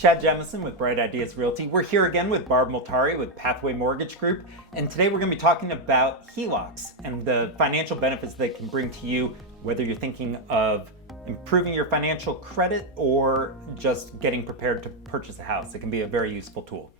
Chad Jemison with Bright Ideas Realty. We're here again with Barb Multari with Pathway Mortgage Group, and today we're going to be talking about HELOCs and the financial benefits they can bring to you, whether you're thinking of improving your financial credit or just getting prepared to purchase a house. It can be a very useful tool.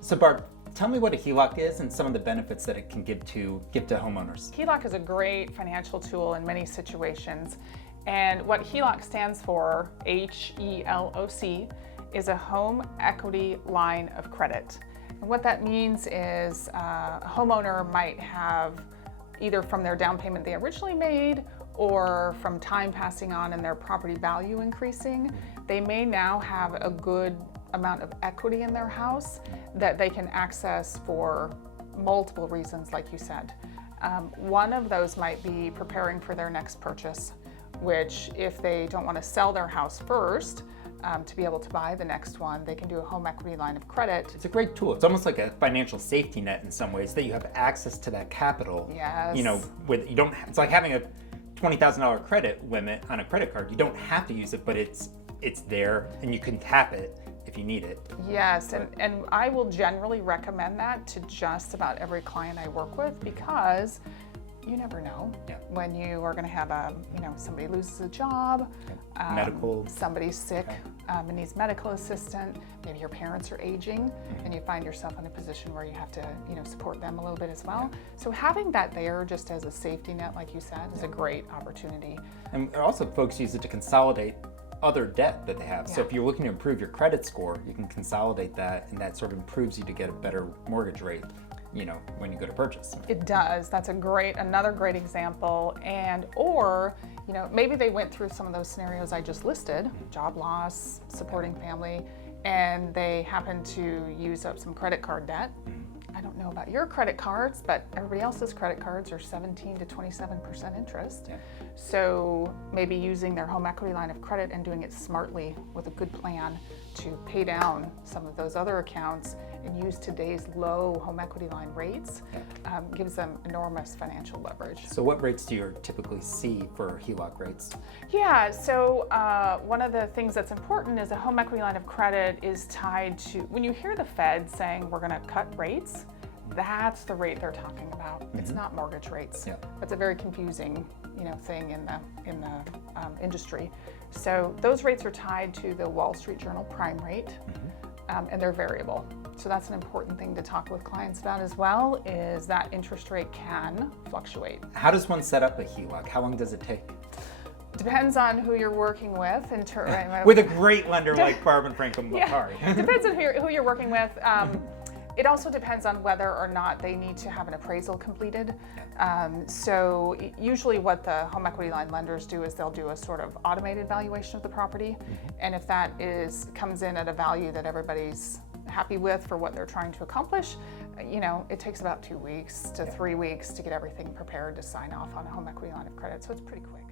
So Barb, tell me what a HELOC is and some of the benefits that it can give to homeowners. HELOC is a great financial tool in many situations. And what HELOC stands for, HELOC, is a home equity line of credit. And what that means is a homeowner might have, either from their down payment they originally made or from time passing on and their property value increasing, they may now have a good amount of equity in their house that they can access for multiple reasons, like you said. One of those might be preparing for their next purchase, which if they don't want to sell their house first, to be able to buy the next one, they can do a home equity line of credit. It's a great tool. It's almost like a financial safety net in some ways, that you have access to that capital. Yes. You know, it's like having a $20,000 credit limit on a credit card. You don't have to use it, but it's there and you can tap it if you need it. Yes, and I will generally recommend that to just about every client I work with, because you never know when you are going to have somebody loses a job, medical, somebody's sick and needs medical assistance, maybe your parents are aging and you find yourself in a position where you have to support them a little bit as well. So having that there just as a safety net, like you said, is a great opportunity. And also folks use it to consolidate other debt that they have. So if you're looking to improve your credit score, you can consolidate that, and that sort of improves you to get a better mortgage rate, when you go to purchase. It does. That's another great example. Or maybe they went through some of those scenarios I just listed, job loss, supporting family, and they happen to use up some credit card debt. I don't know about your credit cards, but everybody else's credit cards are 17 to 27% interest. So maybe using their home equity line of credit and doing it smartly with a good plan to pay down some of those other accounts and use today's low home equity line rates gives them enormous financial leverage. So what rates do you typically see for HELOC rates? Yeah, so one of the things that's important is a home equity line of credit is tied to, when you hear the Fed saying we're going to cut rates, that's the rate they're talking about. It's not mortgage rates. That's a very confusing thing in the industry. So those rates are tied to the Wall Street Journal prime rate, and they're variable. So that's an important thing to talk with clients about as well, is that interest rate can fluctuate. How does one set up a HELOC? How long does it take? Depends on who you're working with. With a great lender like Barb and Franklin Multari. Depends on who you're working with. It also depends on whether or not they need to have an appraisal completed. So usually what the home equity line lenders do is they'll do a sort of automated valuation of the property. And if that comes in at a value that everybody's happy with for what they're trying to accomplish, it takes about 2 weeks to 3 weeks to get everything prepared to sign off on a home equity line of credit. So it's pretty quick.